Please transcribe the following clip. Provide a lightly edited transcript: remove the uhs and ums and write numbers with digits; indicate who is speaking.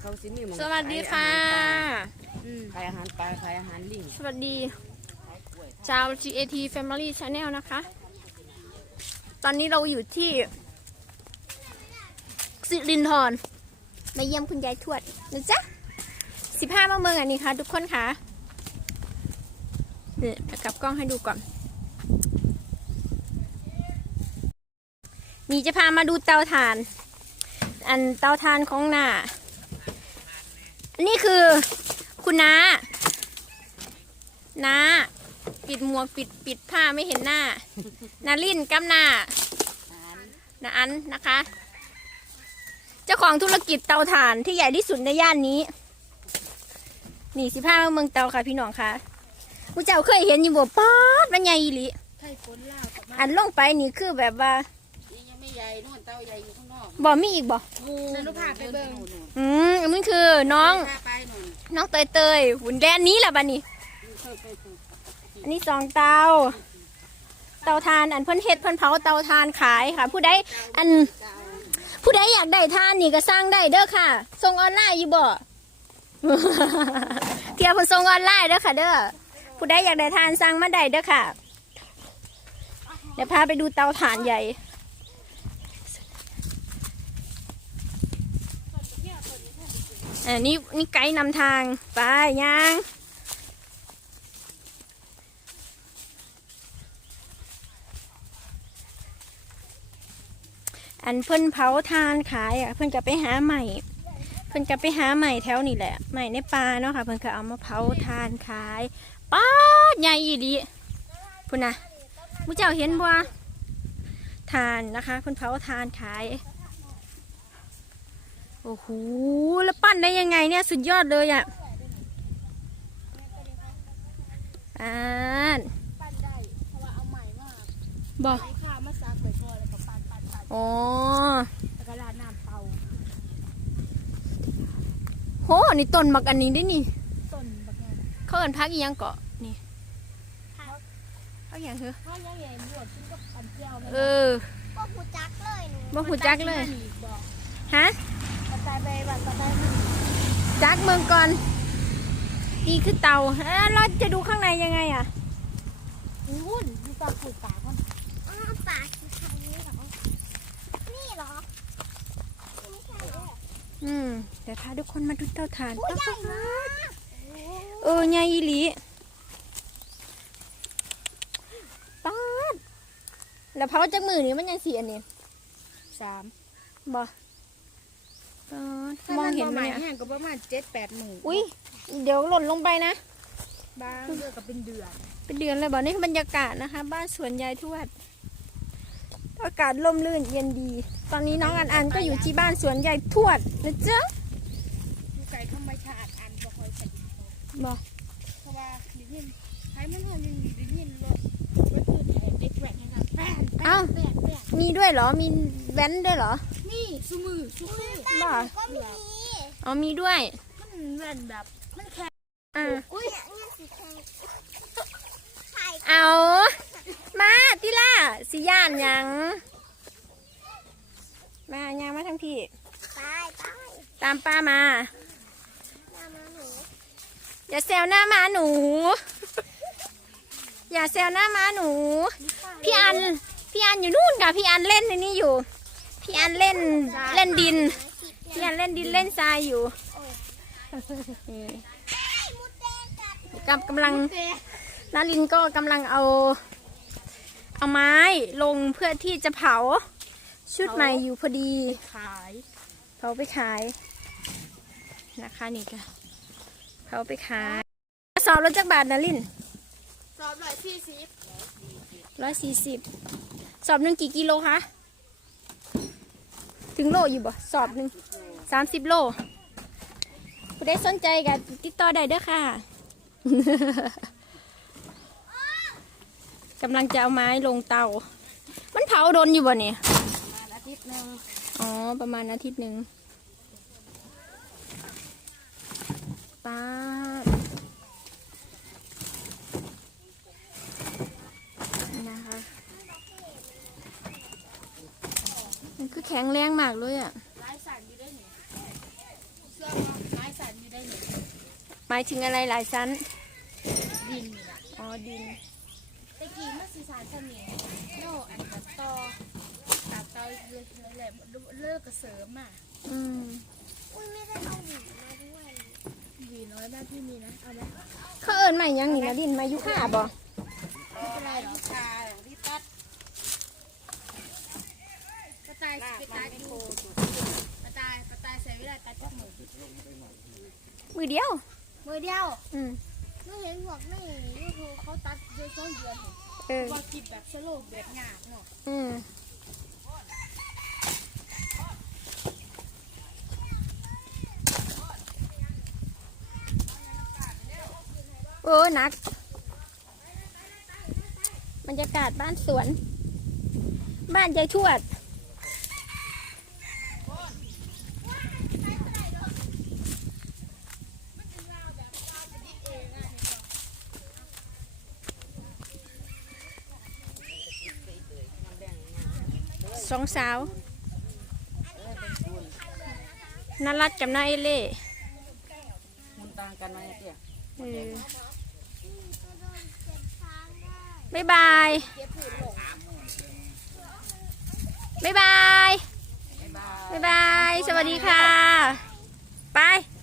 Speaker 1: เขาสิมี
Speaker 2: สวัสดีค่ะ
Speaker 1: ขายอาหารปลาขายอาหารลิง
Speaker 2: สวัสดีชาว GAT Family Channel นะคะตอนนี้เราอยู่ที่สิรินธรมาเยี่ยมคุณยายทวดนะจ๊ะ15 มาเมืองอันนี้ค่ะทุกคนค่ะนี่กลับกล้องให้ดูก่อนนี่จะพามาดูเตาถ่านเตาถ่านของหน้าอันนี้คือคุณน้าปิดหมวกปิดผ้าไม่เห็นหน้านาลินกับหน้าอันนะคะเจ้าของธุรกิจเตาถ่านที่ใหญ่ที่สุดในย่านนี้นี่15 เมืองเตาค่ะพี่น้องค่ะผู้เจ้าเคยเห็นอยู่บ่ป๊อดมันใหญ่อีหลีอันลงไปนี่คือแบบว่า
Speaker 1: ยังไม่ใหญ่นู่นเตาใหญ่อยู่ข้างนอก
Speaker 2: บ่มีอีกบ่
Speaker 1: นุภาพไปเบิ่ง
Speaker 2: อันนี้คือน้องเตยหุ่นแดนนี้แหละบ้านี้อันนี้2 เตาถ่านอันเพิ่นเฮ็ดเพิ่นเผาเตาถ่านขายค่ะผู้ใดอยากได้ถ่านนี่ก็สร้างได้เด้อค่ะส่งออนไลน์อยู่บ่ เที่ยวเพิ่นส่งออนไลน์เด้อค่ะเด้อผู้ใดอยากได้ถ่านสั่งมาได้เด้อค่ะเดี๋ยวพาไปดูเตาถ่านใหญ่นี่ไกด์นำทางไปยังอันเพิ่นเผาทานขายอ่ะเพิ่นจะไปหาใหม่แถวนี่แหละใหม่ในป่าเนาะค่ะเพิ่นก็เอามาเผาทานขายป๊าดใหญ่อีดีพุ่นนะมุเจ้าเห็นบ่ทานนะคะเพิ่นเผาทานขายโอ้โหแล้วปั้นได้ยังไงเนี่ยสุดยอดเลยอ่ะ
Speaker 3: ปั้นได้เพราะว่าเอาใหม่มาก
Speaker 2: บ่
Speaker 3: ใช้ข้าวมาซักไปก่อนแล้วก็ปั้น
Speaker 2: อ๋อ
Speaker 3: แล้วก็ราดน้ำเตา
Speaker 2: โหนี่ต้นมักอันนี้ได้นี่
Speaker 3: ต้นบักแง่
Speaker 2: เขาเอิ้นพักอีหยังเกาะนี่พักอย่างคือ
Speaker 3: ถ้ายังใหญ่บวชขึ้นกับปันเจียว
Speaker 2: บ่หูจักเลยฮะ
Speaker 3: กระจายไปแบบกระจาย
Speaker 2: จักเมืองก่อนนี่คือเตาเราจะดูข้างในยังไงอ่ะ
Speaker 3: วุ่นมีตาขุดปากมันปากคือใครนี่เหรอนี่เหรอไม่ใช่เหรอ
Speaker 2: เดี๋ยวพาทุกคนมาดูเตาถ่าน
Speaker 3: ใหญ่มาก
Speaker 2: ใหญ่อีหลีป๊าดแล้วเผาจากมือนี่มันยังสีอันนี้
Speaker 3: 3
Speaker 2: บ่มองเห็นไหม
Speaker 3: เนี่ยแห้งก็ประมาณ7-8 มื้อ
Speaker 2: อุ้ยเดี๋ยวหล่นลงไปนะ
Speaker 3: บางเดือนก็เป็นเดือน
Speaker 2: เลยบอกนี่บรรยากาศนะคะบ้านสวนยายทวดอากาศร่มรื่นเย็นดีตอนนี้น้องอันก็อยู่ที่บ้านสวนยายทวดนะจ๊ะ
Speaker 3: ไก่ธรรมชาติอันบ่ค่อยใส่
Speaker 2: บ่
Speaker 3: เพราะว่าดินใช้มันยังดินรถคืนเด็กแหวนนะครับแป้น
Speaker 2: มีด้วยเหรอมีแว้นด้วยเหรอ
Speaker 3: นี่ซูมือ
Speaker 2: บ่มีด้วย
Speaker 3: มันแว่นแบบมันแข็ง
Speaker 2: อุ้ยเอามาติล่าสิย่านยังมายังมาทั้งพี่ตามป้ามาอย่าแซวหน้าม้าหนูพี่อันอยู่นู่นค่ะพี่อันเล่นในนี้อยู่พี่อันเล่นดินพี่อันเล่นดินเล่นทรายอยู่กำลังนารินก็กำลังเอาไม้ลงเพื่อที่จะเผาชุดใหม่อยู่พอดีเผาไปขายนะคะนี่ก็เผาไปขายสอบรถจักรบาทนาริน
Speaker 3: สอบ
Speaker 2: 140สอบ1กี่กิโลคะถึงโลอยู่บ่สอบ1 30 โลผู้ใดสนใจกันติดต่อได้เด้อค่ะ กำลังจะเอาไม้ลงเตามันเผาโดนอยู่บ่เนี่ย
Speaker 3: อาทิตย์นึง
Speaker 2: ประมาณอาทิตย์นึงป้านะคะ มันคือแข็งแรงมากเลยอ่ะายถึงอะไรหลายชั้น
Speaker 3: ดินนี่แหละ
Speaker 2: อ๋อดิน
Speaker 3: ตะกี้มันสีสารเสน่ห์โน่อันตัดต่อเรื่อยๆแหละเลิกกระเสริมอ่ะ
Speaker 2: อืม
Speaker 3: อุ้ยไม่ได้เอาหวีมาด้วยหวีน้อยบ้านพี่มีนะเอาไหม
Speaker 2: เขาเอิญใหม่ยังนี่นะดินมายุค่าบ่
Speaker 3: ไม่เป็นไรหรอก
Speaker 1: ชาที่ตัด
Speaker 3: กระต่ายไปตัดดูกระต่ายใส่เวลาตัดจักมือ
Speaker 2: มือเดียว
Speaker 3: มือเดียว
Speaker 2: อืม
Speaker 3: ไม่เห็นหรอกไม่ยูทูบเขาตัดเดือนสองเดือนเห็น
Speaker 2: เออ
Speaker 3: บอกกินแบบสโลปแบบหยาบเนาะ
Speaker 2: อืมโอ้หนักบรรยากาศบ้านสวน บ้านยายทวด สองสาวนารัดกับนายเอเล่
Speaker 1: มันต่างกันไหมเตี้ย
Speaker 2: เออบ๊ายบายบ๊ายบายบ๊ายบาย สวัสดีค่ะ ไป